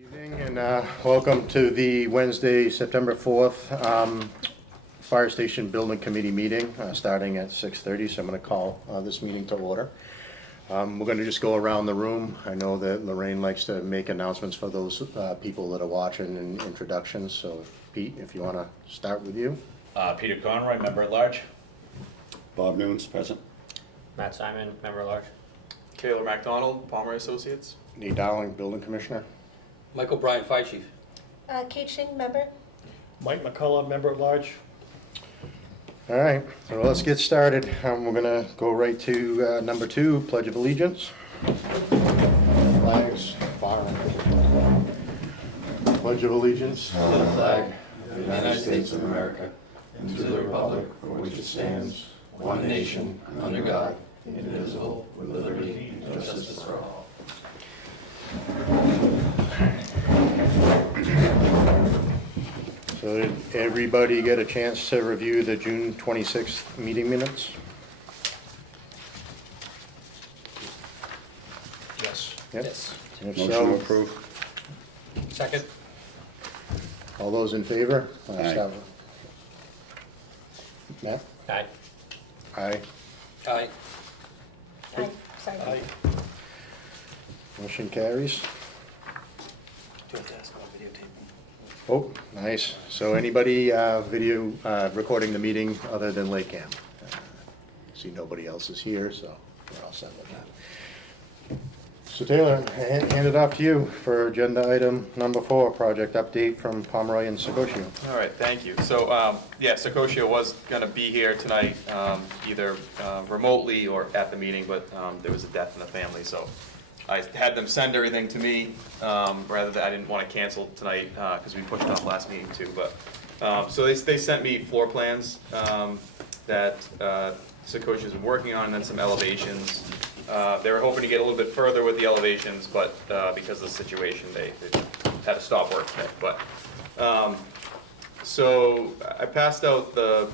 Evening and welcome to the Wednesday, September 4th Fire Station Building Committee meeting starting at 6:30. So I'm going to call this meeting to order. We're going to just go around the room. I know that Lorraine likes to make announcements for those people that are watching and introductions. So Pete, if you want to start with you. Peter Conroy, member at large. Bob Nunes, present. Matt Simon, member at large. Taylor MacDonald, Palmer Associates. Nate Dowling, Building Commissioner. Michael Bryan, Fire Chief. Kate Shing, member. Mike McCullough, member at large. All right, so let's get started. We're going to go right to number 2, Pledge of Allegiance. Flags, firing. Pledge of Allegiance. To the flag of the United States of America and to the republic for which it stands, one nation, under God, indivisible, with liberty and justice for all. So did everybody get a chance to review the June 26th meeting minutes? Yes. Yep. Yes. If Motion to so, approve. Second? all those in favor? Aye. Start with Matt? Aye. Aye. Aye. Aye, sorry. Motion carries. Do you have to ask about videotape? Oh, nice. So anybody video recording the meeting other than LakeCAM? See nobody else is here, so we're all set with that. So Taylor, hand it off to you for agenda item number 4, project update from Pomeroy and Secotio. All right, thank you. So, yeah, Secotio was going to be here tonight, either remotely or at the meeting, but there was a death in the family, so I had them send everything to me, rather than, I didn't want to cancel tonight, because we pushed off last meeting too, but, so they sent me floor plans that Secotio's been working on, and then some elevations. They were hoping to get a little bit further with the elevations, but because of the situation, they had to stop work today. But so I passed out the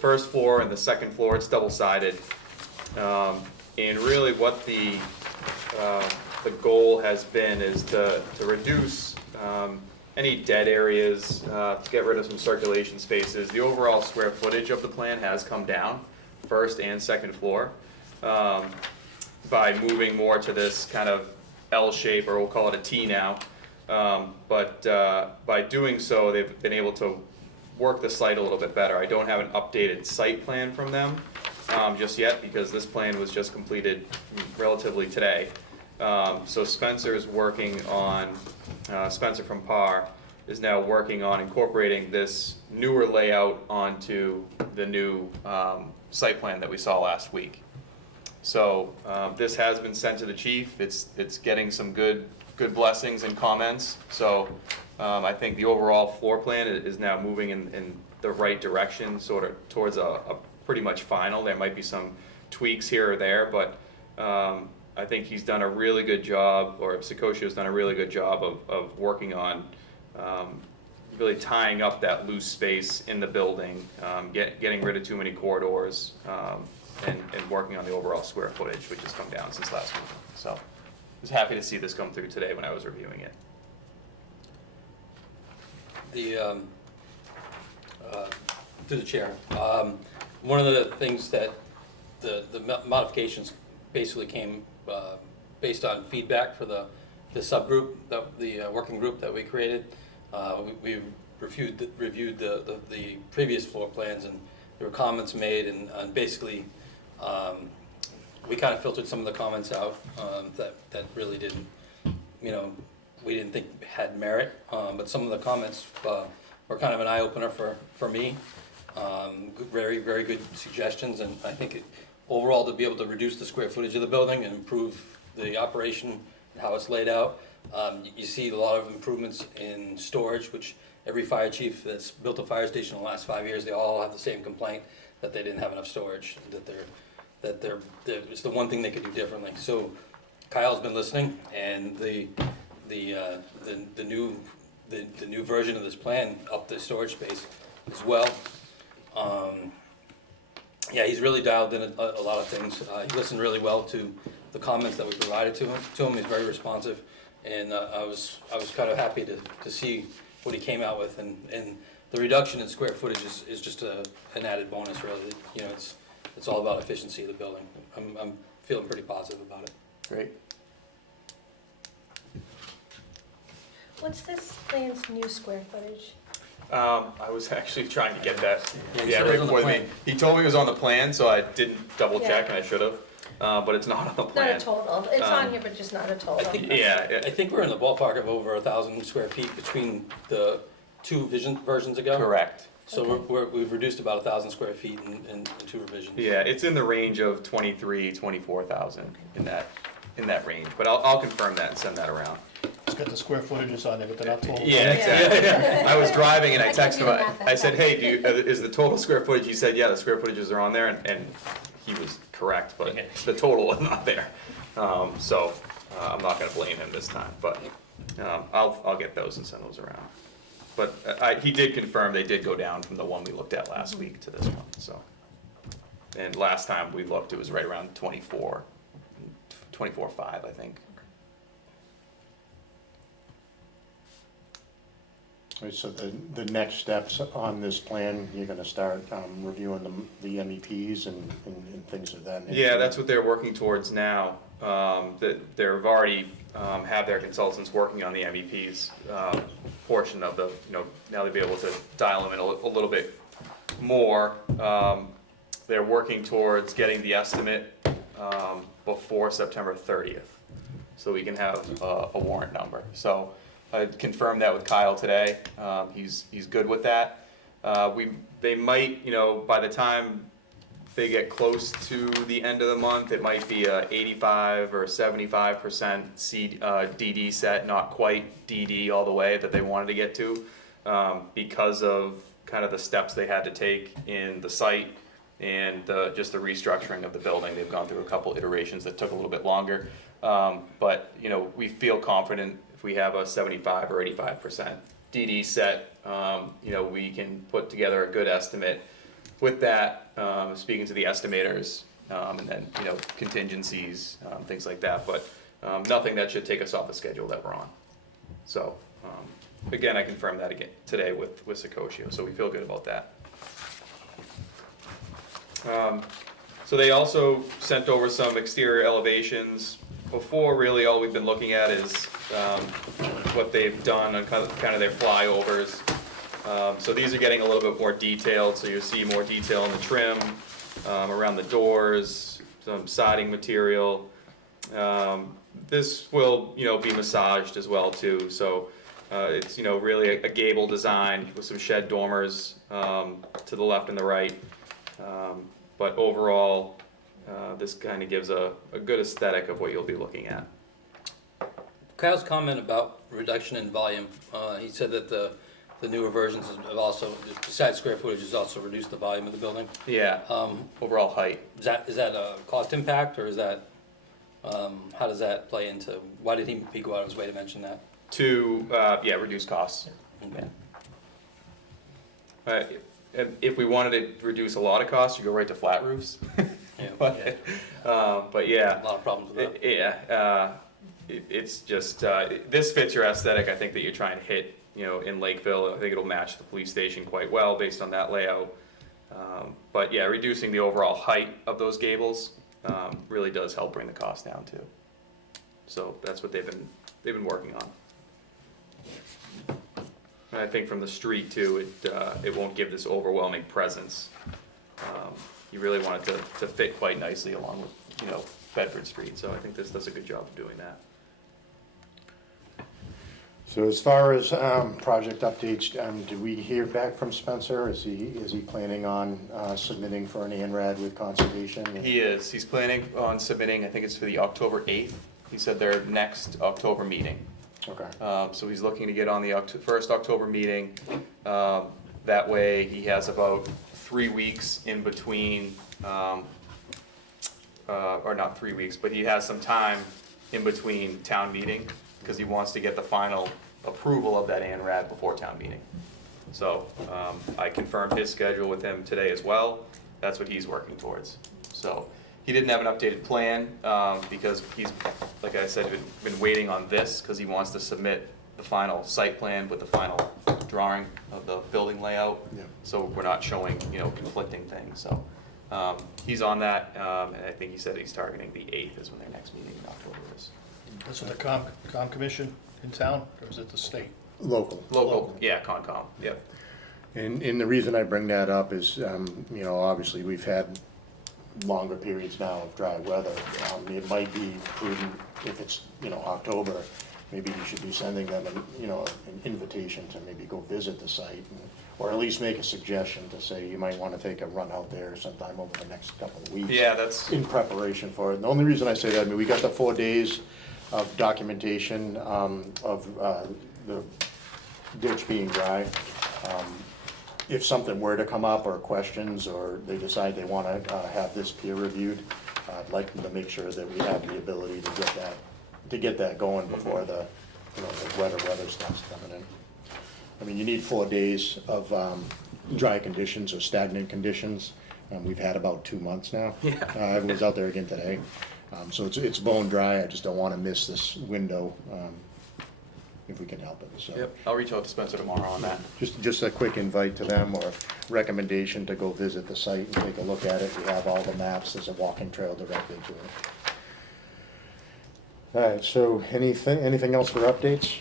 first floor and the second floor. It's double-sided, and really what the goal has been is to reduce any dead areas, to get rid of some circulation spaces. The overall square footage of the plan has come down, first and second floor. By moving more to this kind of L shape, or we'll call it a T now. But by doing so, they've been able to work the site a little bit better. I don't have an updated site plan from them just yet, because this plan was just completed relatively today. So Spencer is working on, Spencer from PAR is now working on incorporating this newer layout onto the new site plan that we saw last week. So this has been sent to the chief. It's getting some good blessings and comments. So I think the overall floor plan is now moving in the right direction, sort of towards a pretty much final. There might be some tweaks here or there, but I think he's done a really good job, or Secotio's done a really good job of working on really tying up that loose space in the building, getting rid of too many corridors. And working on the overall square footage, which has come down since last week. So I was happy to see this come through today when I was reviewing it. Through the chair. One of the things that the modifications basically came based on feedback for the subgroup, the working group that we created. We reviewed the previous floor plans, and there were comments made, and basically we kind of filtered some of the comments out that really didn't, we didn't think had merit, but some of the comments were kind of an eye-opener for me. Very, very good suggestions, and I think overall to be able to reduce the square footage of the building and improve the operation and how it's laid out. You see a lot of improvements in storage, which every fire chief that's built a fire station in the last 5 years, they all have the same complaint, that they didn't have enough storage, that it's the one thing they could do differently. So Kyle's been listening, and the new version of this plan upped the storage space as well. Yeah, he's really dialed in a lot of things. He listened really well to the comments that we provided to him. He's very responsive. And I was kind of happy to see what he came out with, and the reduction in square footage is just an added bonus, really. You know, it's all about efficiency of the building. I'm feeling pretty positive about it. Great. What's this plan's new square footage? I was actually trying to get that, Yeah, he yeah, said it right was on the before the plan. meeting. He told me it was on the plan, so I didn't double check, Yeah. and I should have, but it's not on the Not plan. a total, it's on here, but just not a total. I think- Yeah, I think we're in the ballpark of over 1,000 square feet between the two versions ago. correct. So Okay. we've reduced about 1,000 square feet in two revisions. Yeah, it's in the range of 24,000 in that range, but I'll confirm that and send that around. It's got the square footages on there, but they're not total. Yeah, exactly. I was driving and I I can texted do him, the math I said, that hey, is the total square footage? He said, yeah, the square footages are on there, and he was correct, but the total was not there. So, I'm not gonna blame him this time, but, I'll get those and send those around. But he did confirm they did go down from the one we looked at last week to this one, so. And last time we looked, it was right around 24.5, I think. All right, so the next steps on this plan, you're gonna start reviewing the MEPs and things of that nature? Yeah, that's what they're working towards now. That they've already have their consultants working on the MEPs portion of the, now they'll be able to dial them in a little bit more. They're working towards getting the estimate before September 30th, so we can have a warrant number. So I confirmed that with Kyle today. He's good with that. They might, by the time they get close to the end of the month, it might be a 85 or 75% DD set, not quite DD all the way that they wanted to get to, because of kind of the steps they had to take in the site and just the restructuring of the building. They've gone through a couple iterations that took a little bit longer. But, we feel confident if we have a 75 or 85% DD set, we can put together a good estimate. With that, speaking to the estimators, and then, contingencies, things like that, but nothing that should take us off the schedule that we're on. So, again, I confirmed that again today with Secoshio, so we feel good about that. So they also sent over some exterior elevations. Before, really, all we've been looking at is what they've done on kind of their flyovers. So these are getting a little bit more detailed, so you'll see more detail in the trim, around the doors, some siding material. This will, be massaged as well too, so it's, really a gable design with some shed dormers to the left and the right. But overall, this kind of gives a good aesthetic of what you'll be looking at. Kyle's comment about reduction in volume, he said that the newer versions have also, besides square footage, has also reduced the volume of the building. Yeah, overall height. Is that a cost impact, or is that, how does that play into, why did he go out of his way to mention that? To, reduce costs. Okay. If we wanted to reduce a lot of costs, you go right to flat roofs. Yeah, But yeah, A lot of problems with that. it's just, this fits your aesthetic, I think, that you're trying to hit, in Lakeville. I think it'll match the police station quite well based on that layout. But yeah, reducing the overall height of those gables really does help bring the cost down too. So that's what they've been working on. And I think from the street too, it won't give this overwhelming presence. You really want it to fit quite nicely along with, Bedford Street, so I think this does a good job of doing that. So as far as project updates, did we hear back from Spencer? Is he planning on submitting for an ANRAD with conservation? He's planning on submitting, I think it's for the October 8th, he said their next October meeting. Okay. So he's looking to get on the first October meeting. That way he has about 3 weeks in between, or not 3 weeks, but he has some time in between town meeting, because he wants to get the final approval of that ANRAD before town meeting. So I confirmed his schedule with him today as well. That's what he's working towards. So He didn't have an updated plan, because he's, like I said, been waiting on this, because he wants to submit the final site plan with the final drawing of the building layout. Yeah. So we're not showing, conflicting things, so, he's on that, and I think he said he's targeting the 8th is when their next meeting in October is. Is it the Com Commission in town, or is it the state? Local. Local, yeah, Concom, yep. And the reason I bring that up is, obviously, we've had longer periods now of dry weather. It might be prudent if it's, October, maybe you should be sending them an invitation to maybe go visit the site, or at least make a suggestion to say you might want to take a run out there sometime over the next couple of weeks. Yeah, that's, In preparation for it. And the only reason I say that, we got the 4 days of documentation of the ditch being dry. If something were to come up or questions, or they decide they want to have this peer reviewed, I'd like them to make sure that we have the ability to get that going before the wetter weather starts coming in. I mean, you need 4 days of dry conditions or stagnant conditions. We've had about 2 months now. I was out there again today. So it's bone dry. I just don't want to miss this window if we can help it, so. yep, I'll reach out to Spencer tomorrow on that. Just a quick invite to them, or recommendation to go visit the site and take a look at it. We have all the maps, there's a walking trail directly to it. All right, so anything else for updates?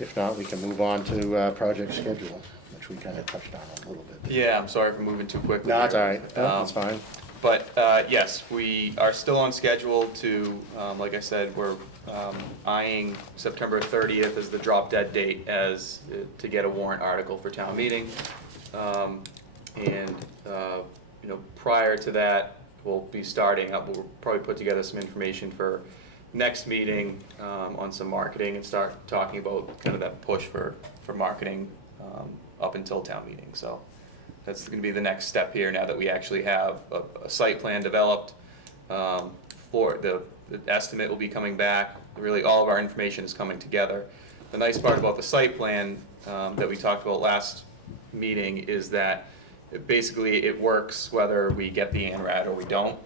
If not, we can move on to project schedule, which we kind of touched on a little bit. Yeah, I'm sorry for moving too quickly. No, it's all here. right, no, that's fine. But yes, we are still on schedule to, like I said, we're eyeing September 30th as the drop dead date as to get a warrant article for town meeting. And prior to that, we'll be starting up, we'll probably put together some information for next meeting on some marketing and start talking about kind of that push for marketing up until town meeting. So that's gonna be the next step here now that we actually have a site plan developed. For the estimate will be coming back. Really, all of our information is coming together. The nice part about the site plan that we talked about last meeting is that basically it works whether we get the ANRAD or we don't.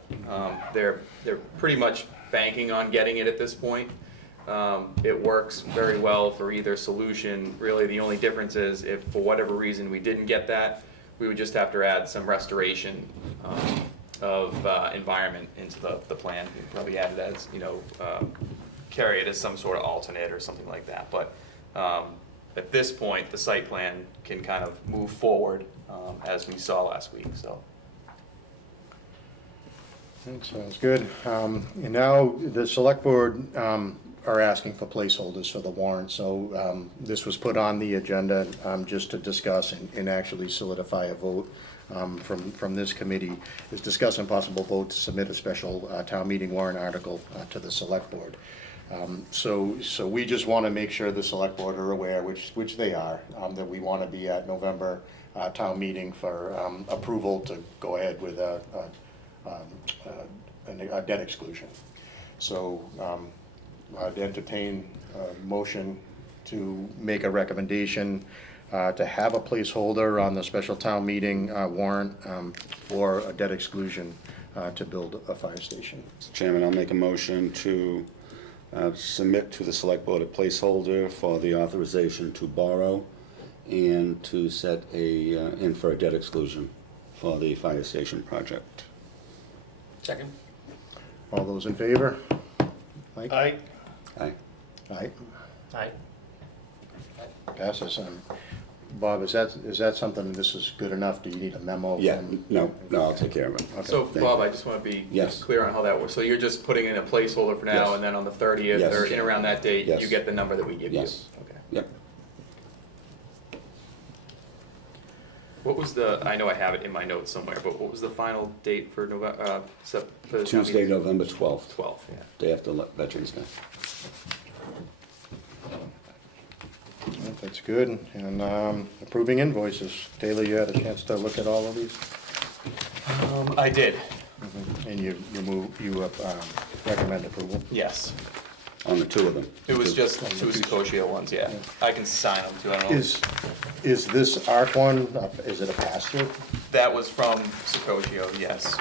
They're pretty much banking on getting it at this point. It works very well for either solution. Really, the only difference is if for whatever reason we didn't get that, we would just have to add some restoration of environment into the plan. We'd probably add it as, carry it as some sort of alternate or something like that. But at this point, the site plan can kind of move forward as we saw last week, so. That sounds good. And now the select board are asking for placeholders for the warrant. So this was put on the agenda just to discuss and actually solidify a vote from this committee. Is discuss and possible vote to submit a special town meeting warrant article to the select board. So we just want to make sure the select board are aware, which they are, that we want to be at November town meeting for approval to go ahead with a debt exclusion. So I'd entertain a motion to make a recommendation to have a placeholder on the special town meeting warrant for a debt exclusion to build a fire station. Mr. Chairman, I'll make a motion to submit to the select board a placeholder for the authorization to borrow and to set in for a debt exclusion for the fire station project. Second? All those in favor? Mike? Aye. Aye. Aye. Aye. Passes. Bob, is that something, this is good enough? Do you need a memo? Yeah, from- no, I'll take care of it. Okay. So Thank Bob, you. I just want to be Yes. just clear on how that works. So you're just putting in a placeholder for now, Yes. and then on the 30th Yes. or in around that date, Yes. you get the number that we give you? Yes. Okay. Yep. What was I know I have it in my notes somewhere, but what was the final date for November, for the town Tuesday, meeting? November 12th, 12th, yeah. day after Veterans Day. That's good. And approving invoices. Taylor, you had a chance to look at all of these? I did, And you recommend approval? yes. On the two of them. It was just two Secoshia ones, yeah. I can sign them too, I don't know. Is this ARC one, is it a pass-through? That was from Secoshia, yes.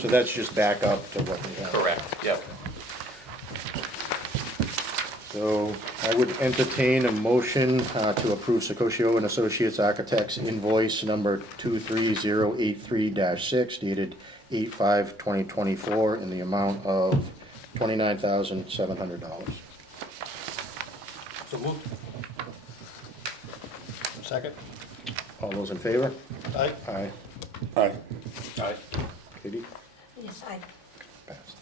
So that's just back up to what we have. Correct, yep. So I would entertain a motion to approve Secotio and Associates Architects invoice number 23083-6 dated 8/5/2024 in the amount of $29,700. So moved. Second? All those in favor? Aye. Aye. Aye. Aye. Katie? Yes, I, Passed.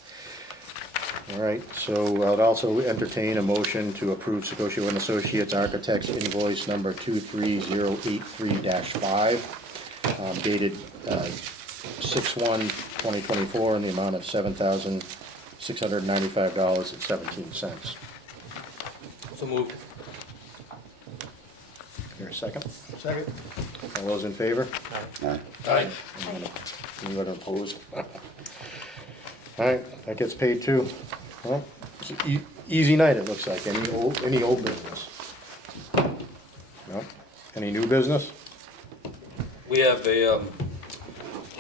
All right, so I'd also entertain a motion to approve Secotio and Associates Architects invoice number 23083-5 dated 6/1/2024 in the amount of $7,695.17. So moved. Here, a second? Second? All those in favor? Aye. Aye. Anyone opposed? All right, that gets paid too. Well, it's an easy night, it looks like. Any old business? No? Any new business? We have a,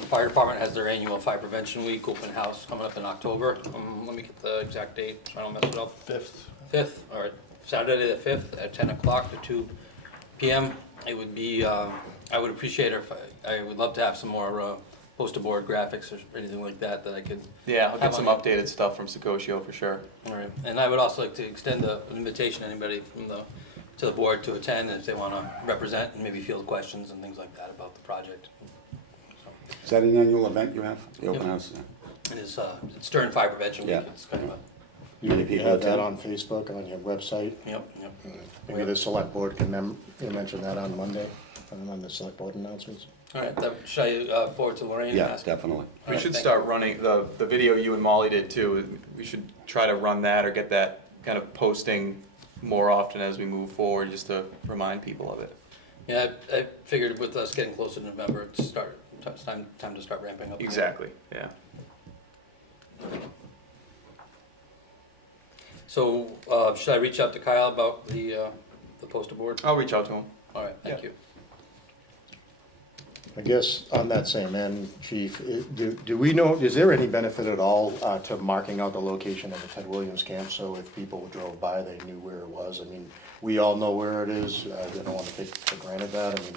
fire department has their annual fire prevention week open house coming up in October. Let me get the exact date, so I don't mess it up. 5th, or Saturday the 5th at 10 o'clock to 2 PM. It would be, I would appreciate it if I would love to have some more poster board graphics or anything like that I could. Yeah, I'll have get some on- updated stuff from Secotio for sure. All right, and I would also like to extend an invitation to anybody to the board to attend if they want to represent and maybe field questions and things like that about the project. Is that an annual event you have? The open Yep. house? It's during fire prevention week. Yeah. It's kind of a, Many You people have that attend? on Facebook, on your website? yep. Maybe the select board can mention that on Monday, on the select board announcements. All right, should I forward to Lorraine? and Yeah, ask? definitely. All We right, should thank start running, the video you and Molly did too, we should try to run that or get that kind of posting more often as we move forward, just to remind people of it. you. Yeah, I figured with us getting closer to November, it's time to start ramping up. Exactly, yeah. So, should I reach out to Kyle about the poster board? I'll reach out to him. All right, thank Yeah. you. I guess on that same end, Chief, do we know, is there any benefit at all to marking out the location of the Ted Williams camp? So if people drove by, they knew where it was? I mean, we all know where it is. I don't want to take for granted that. I mean,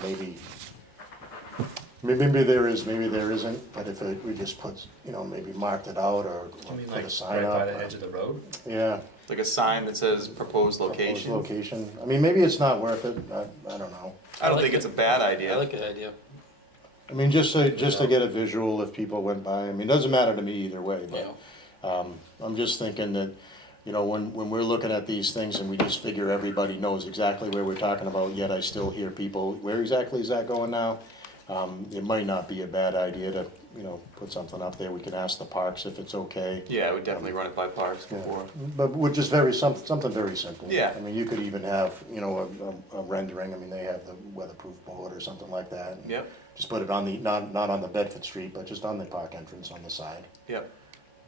maybe there is, maybe there isn't. But if we just put, maybe marked it out or You mean put like a sign right up. by the edge of the road? Yeah. Like a sign that says proposed proposed location. Location. I mean, maybe it's not worth it. I don't know. I don't I like think it. it's a bad I idea. like the idea. I mean, just to get a visual if people went by. I mean, it doesn't matter to me either way, Yeah. but I'm just thinking that, when we're looking at these things and we just figure everybody knows exactly where we're talking about, yet I still hear people, where exactly is that going now? It might not be a bad idea to, put something up there. We can ask the parks if it's okay. Yeah, I would definitely run it by parks Yeah. before. But with just something very simple. Yeah. I mean, you could even have, a rendering. I mean, they have the weatherproof board or something like that. and Yep, Just put it on the, not on the Bedford Street, but just on the park entrance on the side. yep.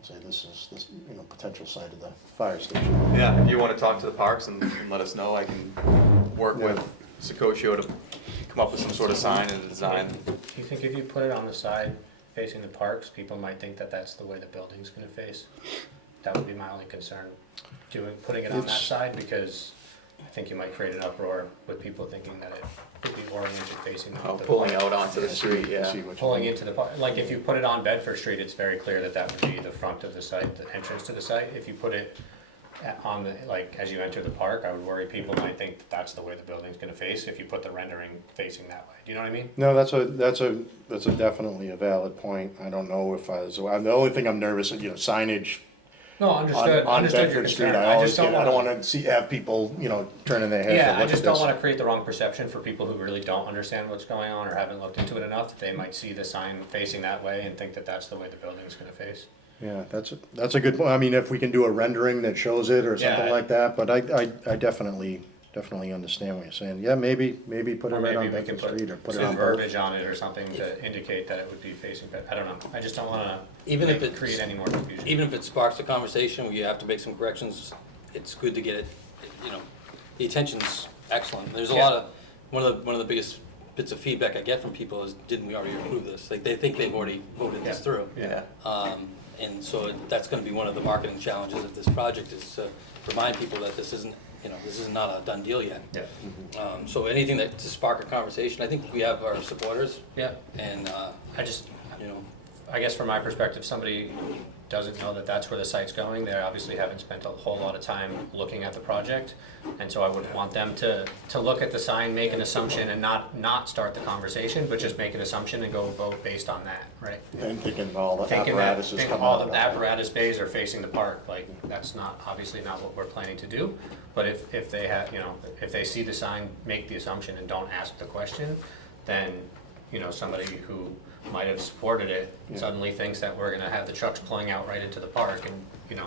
Say this is, potential site of the fire station. Yeah, if you wanna talk to the parks and let us know, I can work with Secotio to come up with some sort of sign and design. Do you think if you put it on the side facing the parks, people might think that that's the way the building's gonna face? That would be my only concern, putting it on that It's- side, because I think you might create an uproar with people thinking that it would be oriented facing Oh, the pulling park. out onto the street, I yeah. see what you Pulling mean. into the park, like if you put it on Bedford Street, it's very clear that that would be the front of the site, the entrance to the site. If you put it on the, like, as you enter the park, I would worry people might think that that's the way the building's gonna face if you put the rendering facing that way. Do you know what I mean? No, that's a definitely a valid point. I don't know if the only thing I'm nervous of, signage No, on understood your Bedford Street. concern. I just don't wanna have people, turning their heads. Yeah, to I look just at don't this. wanna create the wrong perception for people who really don't understand what's going on or haven't looked into it enough, that they might see the sign facing that way and think that that's the way the building's gonna face. Yeah, that's a good point. I mean, if we can do a rendering that shows it or something Yeah. like that, but I definitely understand what you're saying. Yeah, maybe put it Or right on maybe we can Bedford Street or put put it some on both. verbiage on it or something to indicate that it would be facing, but I don't know, I just don't wanna Even if it's- create any more confusion. Even if it sparks a conversation where you have to make some corrections, it's good to get it, the attention's excellent. There's a Yeah. lot of, one of the biggest bits of feedback I get from people is, didn't we already approve this? Like, they think they've already voted this through. Yeah. And so that's gonna be one of the marketing challenges of this project, is to remind people that this isn't, this is not a done deal yet. Yeah. So anything that, to spark a conversation, I think we have our supporters, Yeah, and, I guess from my perspective, somebody doesn't know that that's where the site's going, they obviously haven't spent a whole lot of time looking at the project. And so I wouldn't want them to look at the sign, make an assumption, and not start the conversation, but just make an assumption and go vote based on that, right? And thinking all the Thinking that, apparatus is think coming all out. the apparatus bays are facing the park, like, that's not, obviously not what we're planning to do. But if they have, if they see the sign, make the assumption and don't ask the question, then, somebody who might have supported it suddenly thinks that we're gonna have the trucks pulling out right into the park, and,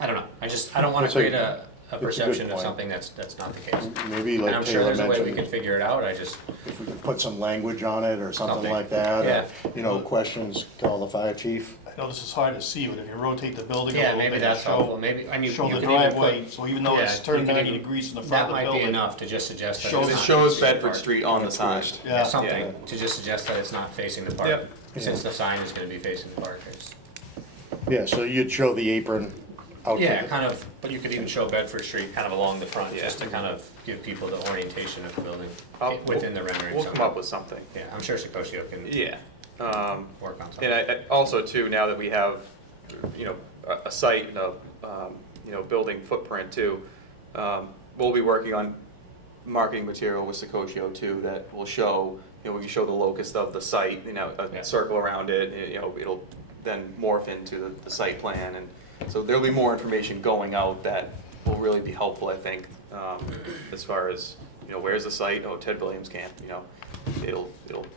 I don't know. I don't wanna That's a- create a it's a good perception of point. something that's not the case. Maybe And like I'm sure Taylor there's a way we can mentioned, figure it out, I just, if we could put some language on it or something Something. like that. Yeah. Or, questions, call the fire chief. I know this is hard to see, but if you rotate the building a yeah, little bit maybe and that's helpful, show, maybe, and you show the can even driveway, put. so even though it's yeah, turned you can 90 even- degrees in the That front of the might be building. enough to just suggest that Shows, it's it not shows facing the Bedford park. Street on the sign. Yeah. Something to just suggest that it's not facing the park, Yep. since the sign is gonna be facing the park. Yeah, so you'd show the apron out. Yeah, kind of, but you could even show Bedford Street kind of along the front, Yeah. just to kind of give people the orientation of the building I'll- within the rendering. We'll come somewhere. up with something. Yeah, I'm sure Secoshio can Yeah. work on something. And also too, now that we have, a site and a, building footprint too, we'll be working on marketing material with Secoshio too, that will show, we can show the locus of the site, a Yeah. circle around it, it'll then morph into the site plan, and so there'll be more information going out that will really be helpful, I think, as far as, where's the site, Ted Williams Camp, it'll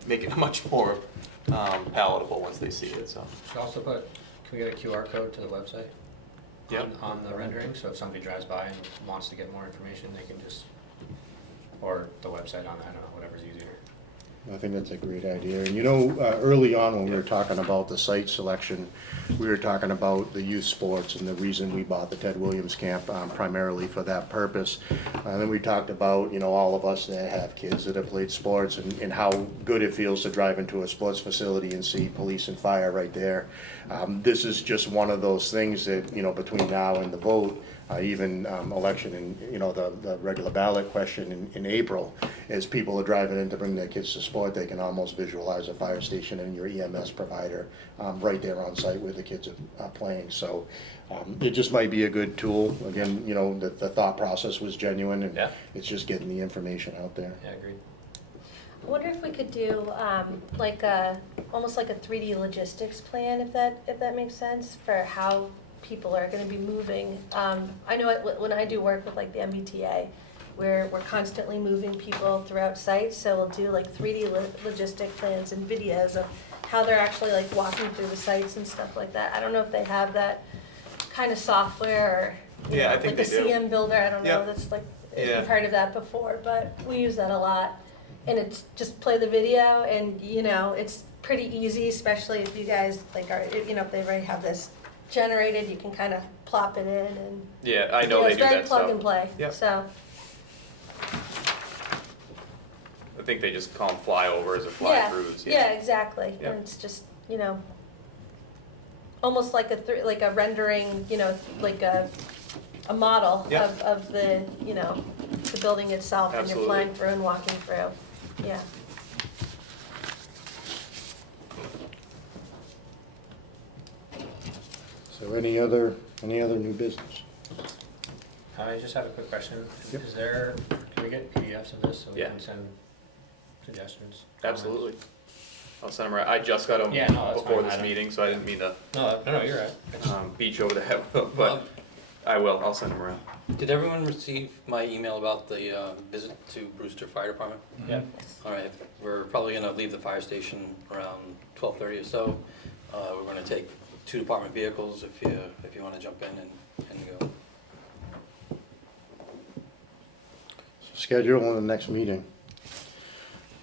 make it much more palatable once they see it, so. Should also put, can we get a QR code to the website? Yep. On the rendering, so if somebody drives by and wants to get more information, they can just, or the website on, I don't know, whatever's easier. I think that's a great idea. And early on when we were talking about the site selection, we were talking about the youth sports and the reason we bought the Ted Williams Camp primarily for that purpose. And then we talked about, all of us that have kids that have played sports and how good it feels to drive into a sports facility and see police and fire right there. This is just one of those things that, between now and the vote, even election and, the regular ballot question in April, as people are driving in to bring their kids to sport, they can almost visualize a fire station and your EMS provider right there on site where the kids are playing. So it just might be a good tool. Again, the thought process was genuine, and Yeah. it's just getting the information out there. Yeah, agreed. I wonder if we could do almost like a 3D logistics plan, if that makes sense, for how people are gonna be moving. I know when I do work with like the MBTA, we're constantly moving people throughout sites, so we'll do like 3D logistic plans and videos of how they're actually like walking through the sites and stuff like that. I don't know if they have that kind of software or, Yeah, I think like the they do. CM Builder, I don't know, Yep. that's like, if Yeah. you've heard of that before, but we use that a lot. And it's just play the video and, it's pretty easy, especially if you guys like are, if they already have this generated, you can kind of plop it in and. Yeah, I know they do It's very that plug stuff. and play, Yep. so, I think they just call them flyovers or yeah, fly-throughs. yeah, exactly. Yep. And it's just, almost like like a rendering, like a model Yep. of the, the building itself, and you're Absolutely. flying through and walking through, yeah. So any other new business? I just have a quick question. Yep. Can we get PDFs of this so we Yeah. can send suggestions? Absolutely. I'll send them around. I just got them Yeah, no, that's before fine. this I don't- meever, so I didn't mean to No, you're right. It's- beat you over the head, but I will. I'll send them around. did everyone receive my email about the visit to Brewster Fire Department? Yeah. All right, we're probably gonna leave the fire station around 12:30 or so. We're gonna take 2 department vehicles if you wanna jump in and go. Schedule on the next meeting.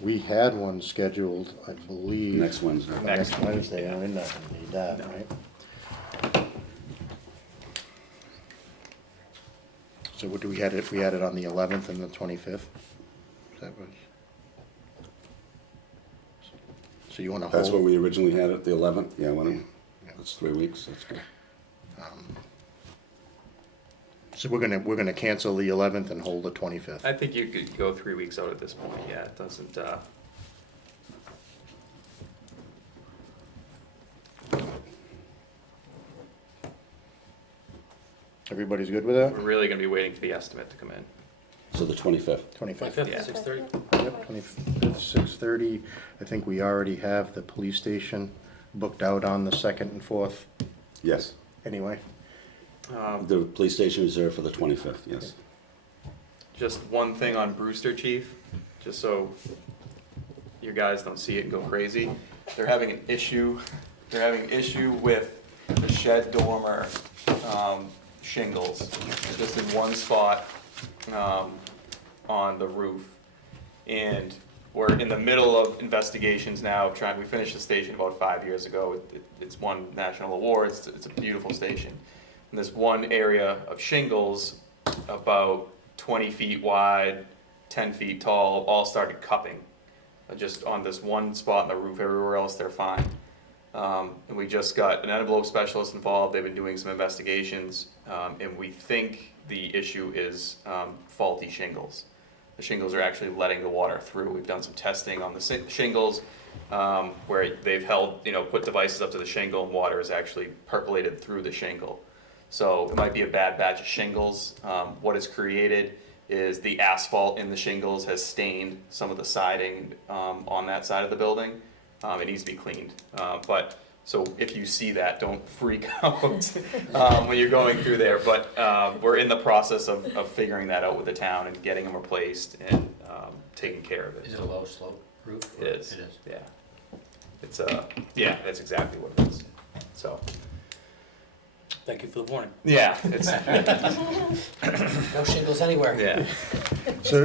We had one scheduled, I believe. Next Wednesday. Next Next Wednesday, and we're not gonna need that, No. right? So what do we had it on the 11th and the 25th? That was, So you wanna hold? That's what we originally had it, the 11th? Yeah, that's 3 weeks, that's good. So we're gonna cancel the 11th and hold the 25th. I think you could go 3 weeks out at this point, yeah, it doesn't, Everybody's good with that? we're really gonna be waiting for the estimate to come in. So the 25th. 25th. 25th, Yeah. 6:30? Yep, 25th, 6:30. I think we already have the police station booked out on the 2nd and 4th Yes. anyway. The police station reserved for the 25th, yes. Just one thing on Brewster, chief, just so you guys don't see it and go crazy. They're having an issue with the shed dormer, shingles, just in one spot, on the roof. And we're in the middle of investigations now, we finished the station about 5 years ago. It's won national awards, it's a beautiful station. And this one area of shingles, about 20 feet wide, 10 feet tall, all started cupping. Just on this one spot in the roof, everywhere else they're fine. And we just got an envelope specialist involved, they've been doing some investigations, and we think the issue is faulty shingles. The shingles are actually letting the water through. We've done some testing on the shingles, where they've put devices up to the shingle, and water is actually percolated through the shingle. So it might be a bad batch of shingles. What it's created is the asphalt in the shingles has stained some of the siding on that side of the building. It needs to be cleaned. So if you see that, don't freak out when you're going through there. But we're in the process of figuring that out with the town and getting them replaced and taking care of it. Is it a low slope roof? It is. It is. Yeah. It's yeah, that's exactly what it is. So Thank you for the warning. yeah, it's No shingles anywhere. yeah.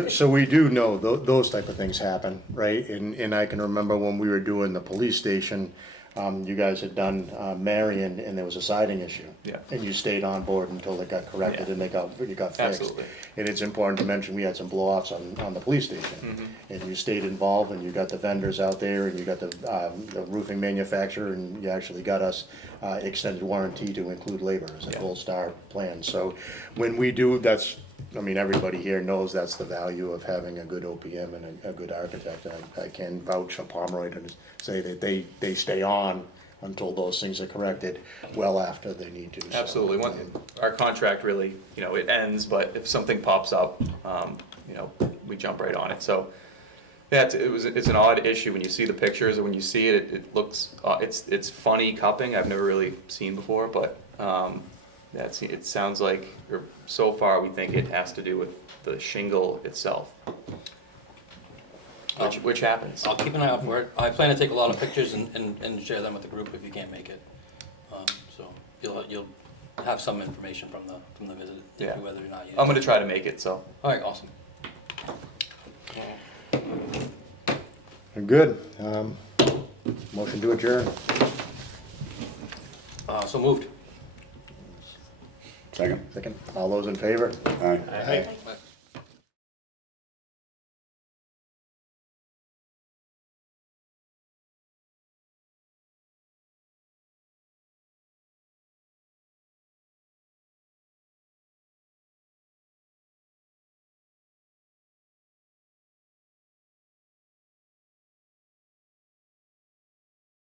So we do know those type of things happen, right? And I can remember when we were doing the police station, you guys had done Marion, and there was a siding issue. Yeah. And you stayed on board until it got corrected Yeah. and it got fixed. Absolutely. And it's important to mention, we had some blow-offs on the police station. And you stayed involved, and you got the vendors out there, and you got the roofing manufacturer, and you actually got us extended warranty to include labor as a Yeah. gold star plan. So when we do, everybody here knows that's the value of having a good OPM and a good architect. I can vouch for Pomeroy to say that they stay on until those things are corrected well after they need to. So, Absolutely. Our contract really, it ends, but if something pops up, we jump right on it. So, yeah, it's an odd issue when you see the pictures, or when you see it, it looks, it's funny cupping I've never really seen before, but it sounds like, or so far, we think it has to do with the shingle itself, which happens. I'll keep an eye out for it. I plan to take a lot of pictures and share them with the group if you can't make it. So you'll have some information from the visit, Yeah. whether or not you. I'm gonna try to make it, so. All right, awesome. Good. Motion to adjourn. So moved. Second? Second. All those in favor? Aye. Aye. Bye.